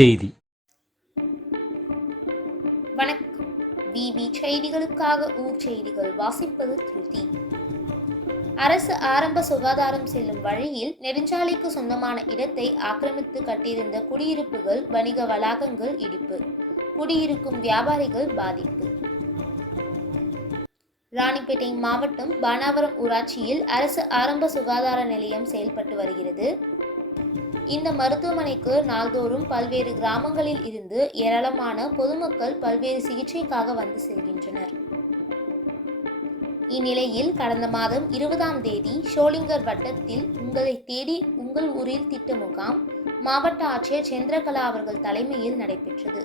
செய்தி. வணக்கம். விவி செய்திகளுக்காக ஊர் செய்திகள் வாசிப்பது திருதி. அரசு ஆரம்ப சுகாதாரம் செல்லும் வழியில் நெடுஞ்சாலைக்கு சொந்தமான இடத்தை ஆக்கிரமித்து கட்டியிருந்த குடியிருப்புகள் வணிக வளாகங்கள் இடிப்பு. குடியிருக்கும் வியாபாரிகள் பாதிப்பு. ராணிப்பேட்டை மாவட்டம் பானாவரம் ஊராட்சியில் அரசு ஆரம்ப சுகாதார நிலையம் செயல்பட்டு வருகிறது. இந்த மருத்துவமனைக்கு நாள்தோறும் பல்வேறு கிராமங்களில் இருந்து ஏராளமான பொதுமக்கள் பல்வேறு சிகிச்சைக்காக வந்து செல்கின்றனர். இந்நிலையில் கடந்த மாதம் இருபதாம் தேதி ஷோலிங்கர் வட்டத்தில் உங்களை தேடி உங்கள் ஊரில் திட்ட முகாம் மாவட்ட ஆட்சியர் சந்திரகலா அவர்கள் தலைமையில் நடைபெற்றது.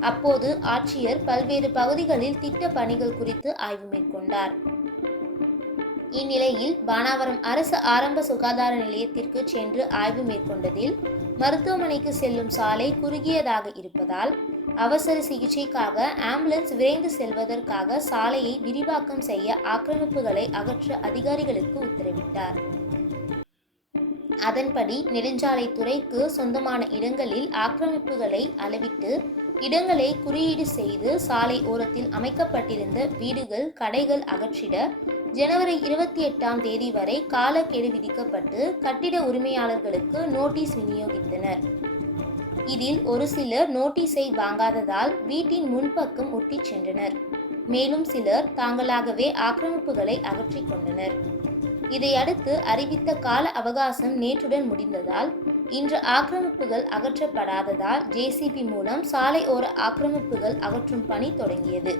அப்போது ஆட்சியர் பல்வேறு பகுதிகளில் திட்ட பணிகள் குறித்து ஆய்வு மேற்கொண்டார். இந்நிலையில் பானாவரம் அரசு ஆரம்ப சுகாதார நிலையத்திற்கு சென்று ஆய்வு மேற்கொண்டதில் மருத்துவமனைக்கு செல்லும் சாலை குறுகியதாக இருப்பதால் அவசர சிகிச்சைக்காக ஆம்புலன்ஸ் விரைந்து செல்வதற்காக சாலையை விரிவாக்கம் செய்ய ஆக்கிரமிப்புகளை அகற்ற அதிகாரிகளுக்கு உத்தரவிட்டார். அதன்படி நெடுஞ்சாலைத்துறைக்கு சொந்தமான இடங்களில் ஆக்கிரமிப்புகளை அளவிட்டு இடங்களை குறியீடு செய்து சாலை ஓரத்தில் அமைக்கப்பட்டிருந்த வீடுகள் கடைகள் அகற்றிட ஜனவரி இருபத்தி எட்டாம் தேதி வரை காலக்கெடு விதிக்கப்பட்டு கட்டிட உரிமையாளர்களுக்கு நோட்டீஸ் விநியோகித்தனர். இதில் ஒரு சிலர் நோட்டீஸை வாங்காததால் வீட்டின் முன்பக்கம் ஒட்டிச் சென்றனர். மேலும் சிலர் தாங்களாகவே ஆக்கிரமிப்புகளை அகற்றிக் கொண்டனர். இதையடுத்து அறிவித்த கால அவகாசம் நேற்றுடன் முடிந்ததால் இன்று ஆக்கிரமிப்புகள் அகற்றப்படாததால் ஜேசிபி மூலம் சாலை ஓர ஆக்கிரமிப்புகள் அகற்றும் பணி தொடங்கியது.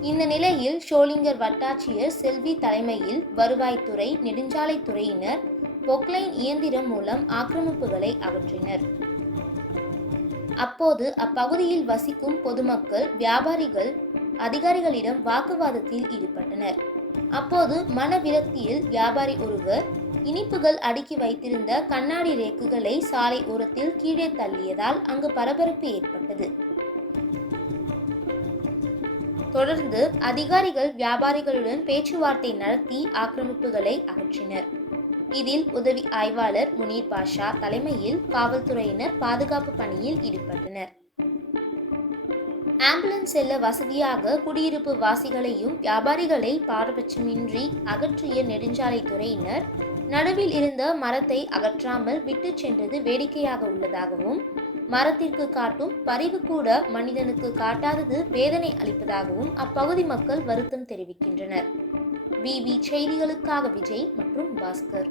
இந்த நிலையில் ஷோலிங்கர் வட்டாட்சியர் செல்வி தலைமையில் வருவாய்த்துறை நெடுஞ்சாலைத்துறையினர் பொக்லைன் இயந்திரம் மூலம் ஆக்கிரமிப்புகளை அகற்றினர். அப்போது அப்பகுதியில் வசிக்கும் பொதுமக்கள் வியாபாரிகள் அதிகாரிகளிடம் வாக்குவாதத்தில் ஈடுபட்டனர். அப்போது மனவிரக்தியில் வியாபாரி ஒருவர் இனிப்புகள் அடுக்கி வைத்திருந்த கண்ணாடி ரேக்குகளை சாலை ஓரத்தில் கீழே தள்ளியதால் அங்கு பரபரப்பு ஏற்பட்டது. தொடர்ந்து அதிகாரிகள் வியாபாரிகளுடன் பேச்சுவார்த்தை நடத்தி ஆக்கிரமிப்புகளை அகற்றினர். இதில் உதவி ஆய்வாளர் முனீர் பாஷா தலைமையில் காவல்துறையினர் பாதுகாப்பு பணியில் ஈடுபட்டனர். ஆம்புலன்ஸ் செல்ல வசதியாக குடியிருப்பு வாசிகளையும் வியாபாரிகளை பாரபட்சமின்றி அகற்றிய நெடுஞ்சாலைத்துறையினர் நடுவில் இருந்த மரத்தை அகற்றாமல் விட்டுச் சென்றது வேடிக்கையாக உள்ளதாகவும் மரத்திற்கு காட்டும் பரிவு கூட மனிதனுக்கு காட்டாதது வேதனை அளிப்பதாகவும் அப்பகுதி மக்கள் வருத்தம் தெரிவிக்கின்றனர். விவி செய்திகளுக்காக விஜய் மற்றும் பாஸ்கர்.